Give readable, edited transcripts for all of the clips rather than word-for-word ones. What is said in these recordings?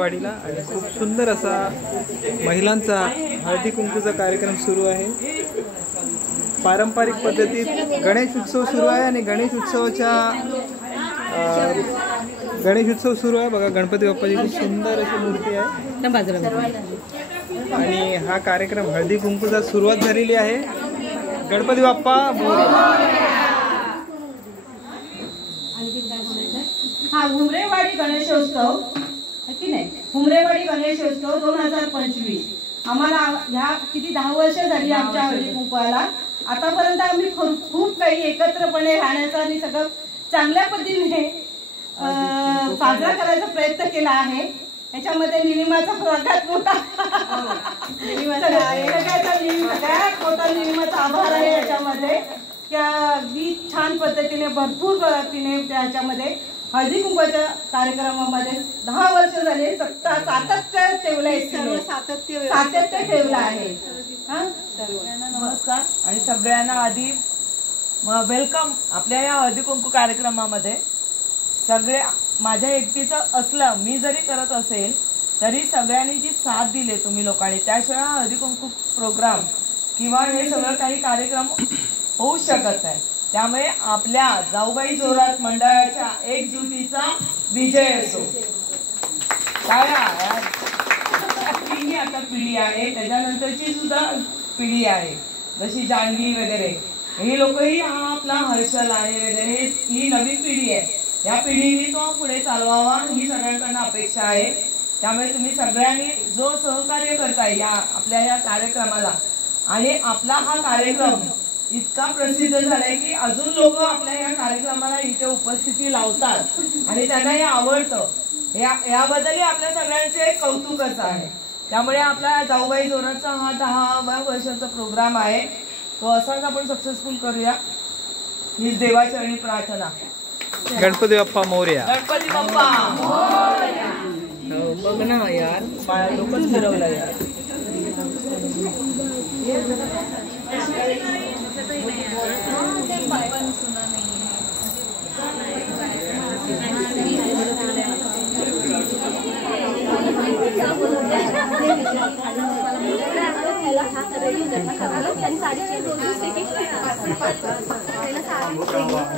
हुमरेवाडीला आणि खूप सुंदर असा महिलांचा हळदी कुंकूचा कार्यक्रम सुरू आहे। पारंपरिक पद्धतीत गणेश उत्सव सुरू आहे आणि गणेश उत्सव सुरू आहे। बघा गणपती बाप्पाची खूप सुंदर अशी मूर्ती आहे आणि हा कार्यक्रम हळदी कुंकूचा सुरुवात झालेली आहे। गणपती बाप्पा मोरया। हा हुमरेवाडी गणेशोत्सव की नाही, हुमरेवाडी गणेशोत्सव 2025 आम्हाला ह्या किती 10 वर्ष झाली आमच्या हळदी कुंकवाला। आतापर्यंत आम्ही खूप काही एकत्रपणे राहण्याचा आणि सगळं चांगल्या पद्धतीने साजरा करायचा प्रयत्न केला आहे। याच्यामध्ये निलिमाचा सगळ्यात मोठा निलिमाचा आभार आहे याच्यामध्ये, त्या अगदी छान पद्धतीने भरपूर तिने त्याच्यामध्ये हळदी कुंकवाच्या कार्यक्रमामध्ये 10 वर्ष झाले सातत्य ठेवलं आहे। सगळ्यांना नमस्कार आणि सगळ्यांना आधी वेलकम आपल्या या हळदी कुंकू कार्यक्रमामध्ये। सगळ्या माझ्या एकटीचं असलं, मी जरी करत असेल तरी सगळ्यांनी जी साथ दिली तुम्ही लोकांनी, त्याशिवाय हळदी कुंकू प्रोग्राम किंवा हे सगळं काही कार्यक्रम होऊ शकत नाही। त्यामुळे आपल्या जाऊबाई जोरात मंडळाच्या एकजुटीचा विजय असो। ही आता पिढी आहे, त्याच्यानंतरची सुद्धा पिढी आहे जशी जानवी वगैरे, हे लोकही हा आपला हर्षल आहे वगैरे, ही नवीन पिढी आहे। या पिढीने तो पुढे चालवावा ही सगळ्यांकडून अपेक्षा आहे। त्यामुळे तुम्ही सगळ्यांनी जो सहकार्य करताय या आपल्या या कार्यक्रमाला, आणि आपला हा कार्यक्रम इतका प्रसिद्ध झालाय की अजून लोक आपल्या या कार्यक्रमाला इथे उपस्थिती लावतात आणि त्यांना हे आवडतं, याबद्दलही आपल्या सगळ्यांचे कौतुकच आहे। त्यामुळे आपला जाऊबाई जोराचा हा 10व्या वर्षाचा प्रोग्राम आहे, तो असाच आपण सक्सेसफुल करूया हीच देवाचरणी प्रार्थना। गणपती बाप्पा मोरया। गणपती बाप्पा मोरया। बघ ना यार, लोकच फिरवला यार।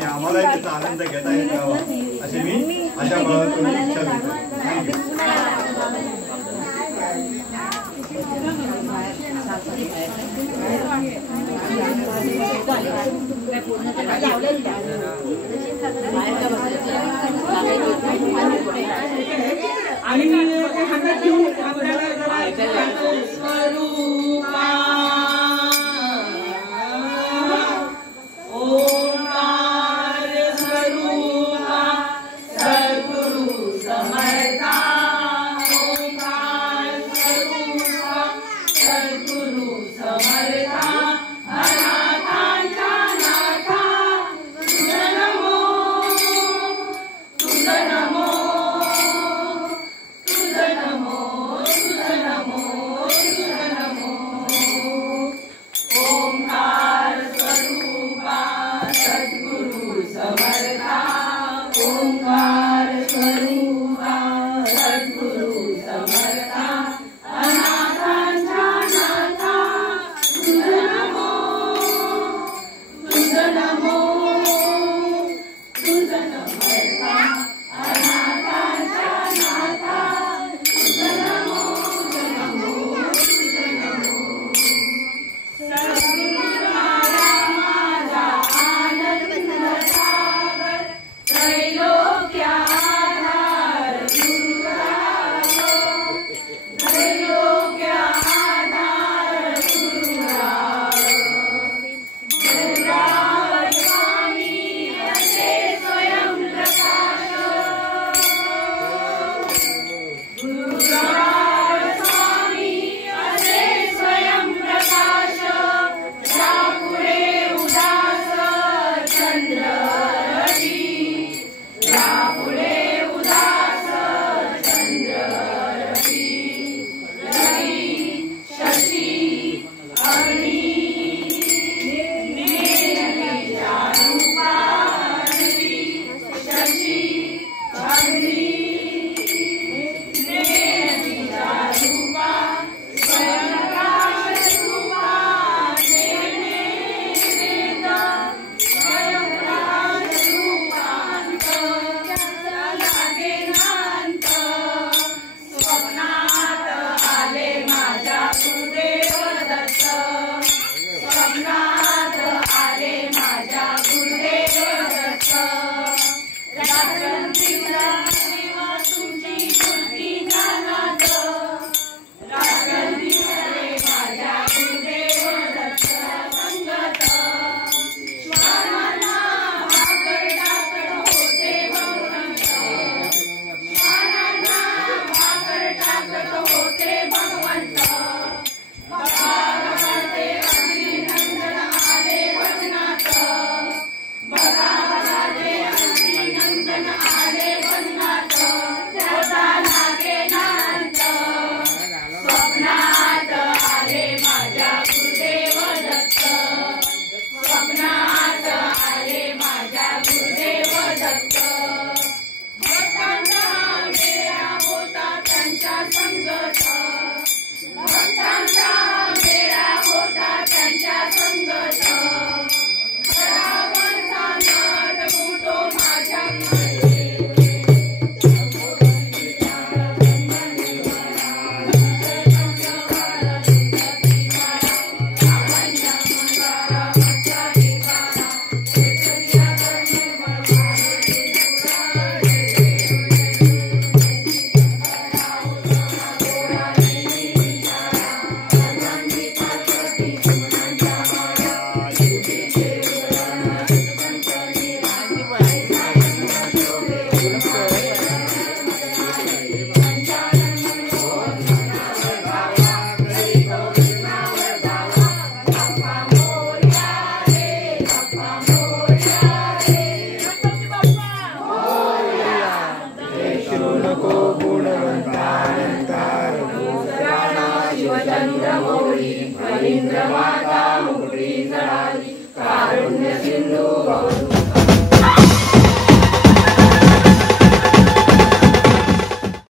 आम्हालाही त्याचा आनंद घेता येत राहावा अशी मी आशा बाळगतो। ओंकार स्वरूपा सद्गुरु समर्था